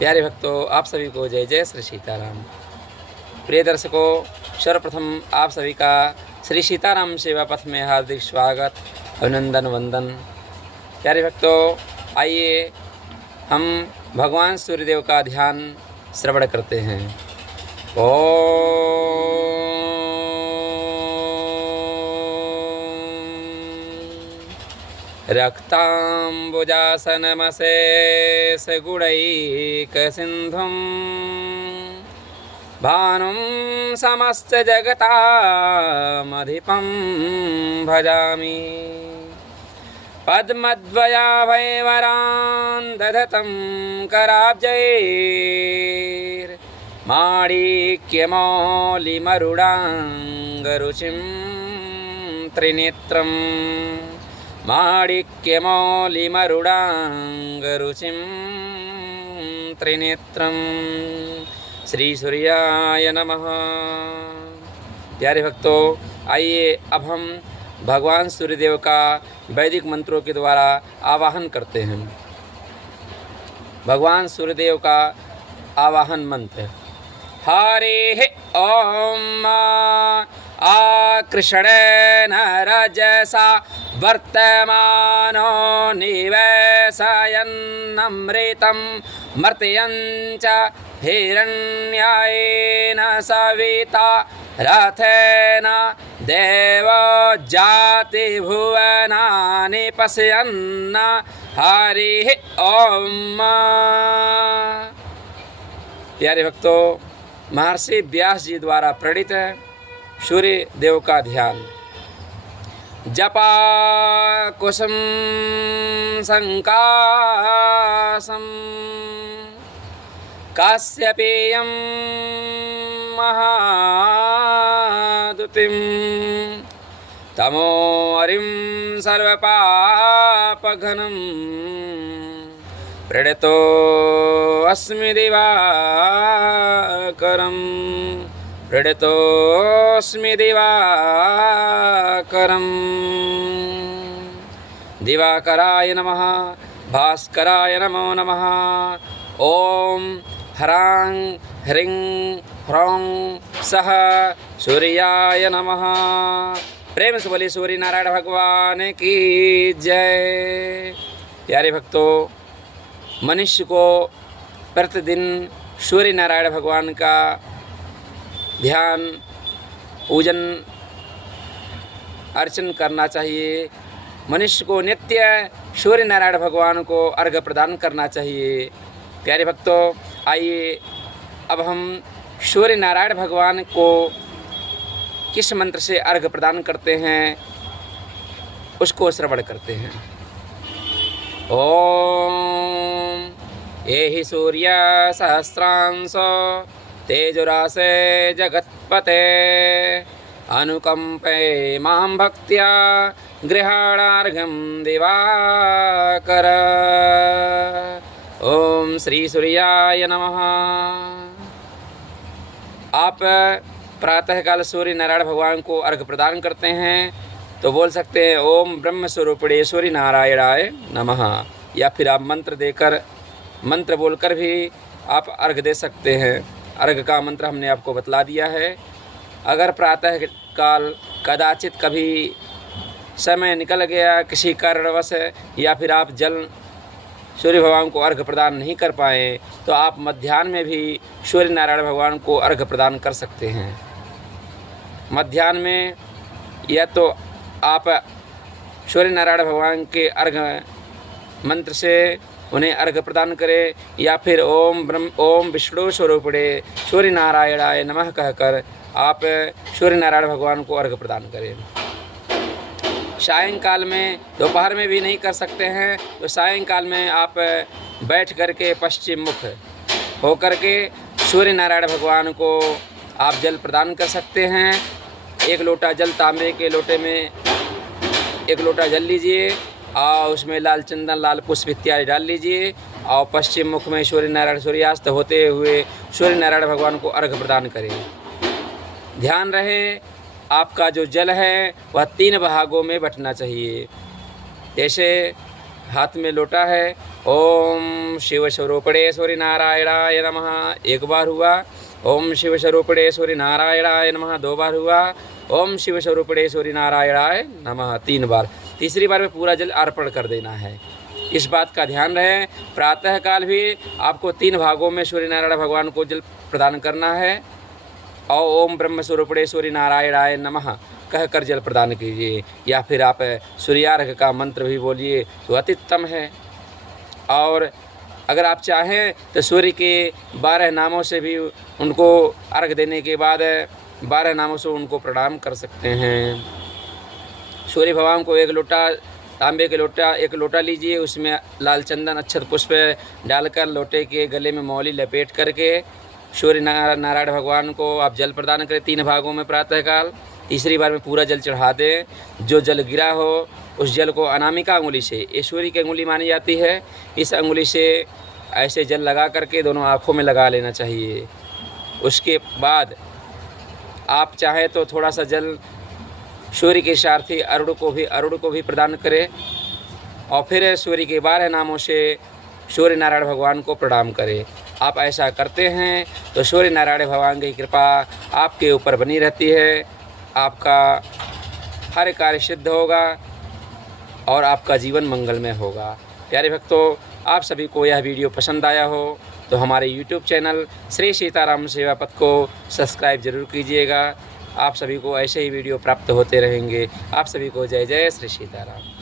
प्यारे भक्तों, आप सभी को जय जय श्री सीताराम। प्रिय दर्शकों, सर्वप्रथम आप सभी का श्री सीताराम सेवा पथ में हार्दिक स्वागत, अभिनंदन, वंदन। प्यारे भक्तों, आइए हम भगवान सूर्यदेव का ध्यान श्रवण करते हैं। रक्ताम्बुजासनमशेषगुणैकसिन्धुं भानुं समस्तजगतामधिपं भजामि। पद्मद्वयाभयवरान् दधतं कराब्जैर्माणिक्यमौलिमरुडाङ्गरुचिं त्रिनेत्रम् माणिक्यमौलिमरुडाङ्गरुचिं त्रिनेत्रं। श्री सूर्याय नमः। प्यारे भक्तों, आइए अब हम भगवान सूर्यदेव का वैदिक मंत्रों के द्वारा आवाहन करते हैं। भगवान सूर्यदेव का आवाहन मंत्र: हरिः ॐ आकृष्णेन रजसा वर्तमानो निवेशयन्नमृतं मर्त्यञ्च हिरण्यायेन सविता रथेन देवो जाति भुवनानि पश्यन्न। हरिः ॐ। प्यारे भक्तों, महर्षि व्यास जी द्वारा प्रणीत सूर्य देव का ध्यान। जपा कुसुम संकासम काश्यपेयं महादुतिं तमोहरिं सर्वपापघनं प्रणतोऽस्मि दिवाकरम् प्रणतोऽस्मि दिवाकरम्। दिवाकराय नमः, भास्कराय नमो नमः। ओम ह्रां ह्रीं ह्रौं सः सूर्याय नमः। प्रेम से बोले सूर्य नारायण भगवान की जय। प्यारे भक्तों, मनुष्य को प्रतिदिन सूर्य नारायण भगवान का ध्यान, पूजन, अर्चन करना चाहिए। मनुष्य को नित्य सूर्य नारायण भगवान को अर्घ्य प्रदान करना चाहिए। प्यारे भक्तों, आइए अब हम सूर्य नारायण भगवान को किस मंत्र से अर्घ्य प्रदान करते हैं उसको श्रवण करते हैं। ओम एहि सूर्य सहस्रांशो तेजोरासे जगत्पते अनुकंपे मां भक्त्या गृहाणार्घ्यं दिवाकर। ओम श्री सूर्याय नमः। आप प्रातःकाल सूर्य नारायण भगवान को अर्घ्य प्रदान करते हैं तो बोल सकते हैं ओम ब्रह्म स्वरूपिणे सूर्य नारायणाय नमः, या फिर आप मंत्र बोलकर भी आप अर्घ्य दे सकते हैं। अर्घ्य का मंत्र हमने आपको बतला दिया है। अगर प्रातःकाल कदाचित कभी समय निकल गया किसी कारणवश, या फिर आप जल सूर्य भगवान को अर्घ्य प्रदान नहीं कर पाए, तो आप मध्याह्न में भी सूर्य नारायण भगवान को अर्घ्य प्रदान कर सकते हैं। मध्याह्न में या तो आप सूर्य नारायण भगवान के अर्घ्य मंत्र से उन्हें अर्घ्य प्रदान करें, या फिर ओम विष्णु स्वरूपिणे सूर्य नारायणाय नमः कहकर आप सूर्य नारायण भगवान को अर्घ्य प्रदान करें। सायंकाल में, दोपहर में भी नहीं कर सकते हैं तो सायंकाल में आप बैठ करके पश्चिम मुख होकर के सूर्य नारायण भगवान को आप जल प्रदान कर सकते हैं। एक लोटा जल, तांबे के लोटे में एक लोटा जल लीजिए और उसमें लाल चंदन, लाल पुष्प इत्यादि डाल लीजिए और पश्चिम मुख में सूर्य नारायण सूर्यास्त होते हुए सूर्य नारायण भगवान को अर्घ्य प्रदान करें। ध्यान रहे आपका जो जल है वह 3 भागों में बंटना चाहिए। जैसे हाथ में लोटा है। ओम शिव स्वरूपणे सूर्य नारायणाय नमः एक बार हुआ। ओम शिव स्वरूपणे सूर्य नारायणाय नमः 2 बार हुआ। ओम शिव स्वरूपणे सूर्य नारायणाय नमः 3 बार। तीसरी बार में पूरा जल अर्पण कर देना है। इस बात का ध्यान रहे। प्रातःकाल भी आपको 3 भागों में सूर्य नारायण भगवान को जल प्रदान करना है। और ओम ब्रह्म स्वरूपणे सूर्य नारायणाय नमः कहकर जल प्रदान कीजिए, या फिर आप सूर्यार्घ का मंत्र भी बोलिए तो अति उत्तम है। और अगर आप चाहें तो सूर्य के 12 नामों से भी उनको अर्घ देने के बाद 12 नामों से उनको प्रणाम कर सकते हैं। सूर्य भगवान को एक लोटा तांबे के लोटा एक लोटा लीजिए, उसमें लाल चंदन अक्षत पुष्प डालकर लोटे के गले में मौली लपेट करके सूर्य नारायण भगवान को आप जल प्रदान करें 3 भागों में प्रातःकाल। तीसरी बार में पूरा जल चढ़ा दें। जो जल गिरा हो उस जल को अनामिका अंगुली से, ये सूर्य की अंगुली मानी जाती है, इस अंगुली से ऐसे जल लगा करके दोनों आँखों में लगा लेना चाहिए। उसके बाद आप चाहें तो थोड़ा सा जल सूर्य के सारथी अरुण को भी प्रदान करें और फिर सूर्य के 12 नामों से सूर्य नारायण भगवान को प्रणाम करें। आप ऐसा करते हैं तो सूर्य नारायण भगवान की कृपा आपके ऊपर बनी रहती है। आपका हर कार्य सिद्ध होगा और आपका जीवन मंगलमय होगा। प्यारे भक्तों, आप सभी को यह वीडियो पसंद आया हो तो हमारे YouTube चैनल श्री सीताराम सेवा पथ को सब्सक्राइब जरूर कीजिएगा। आप सभी को ऐसे ही वीडियो प्राप्त होते रहेंगे। आप सभी को जय जय श्री सीताराम।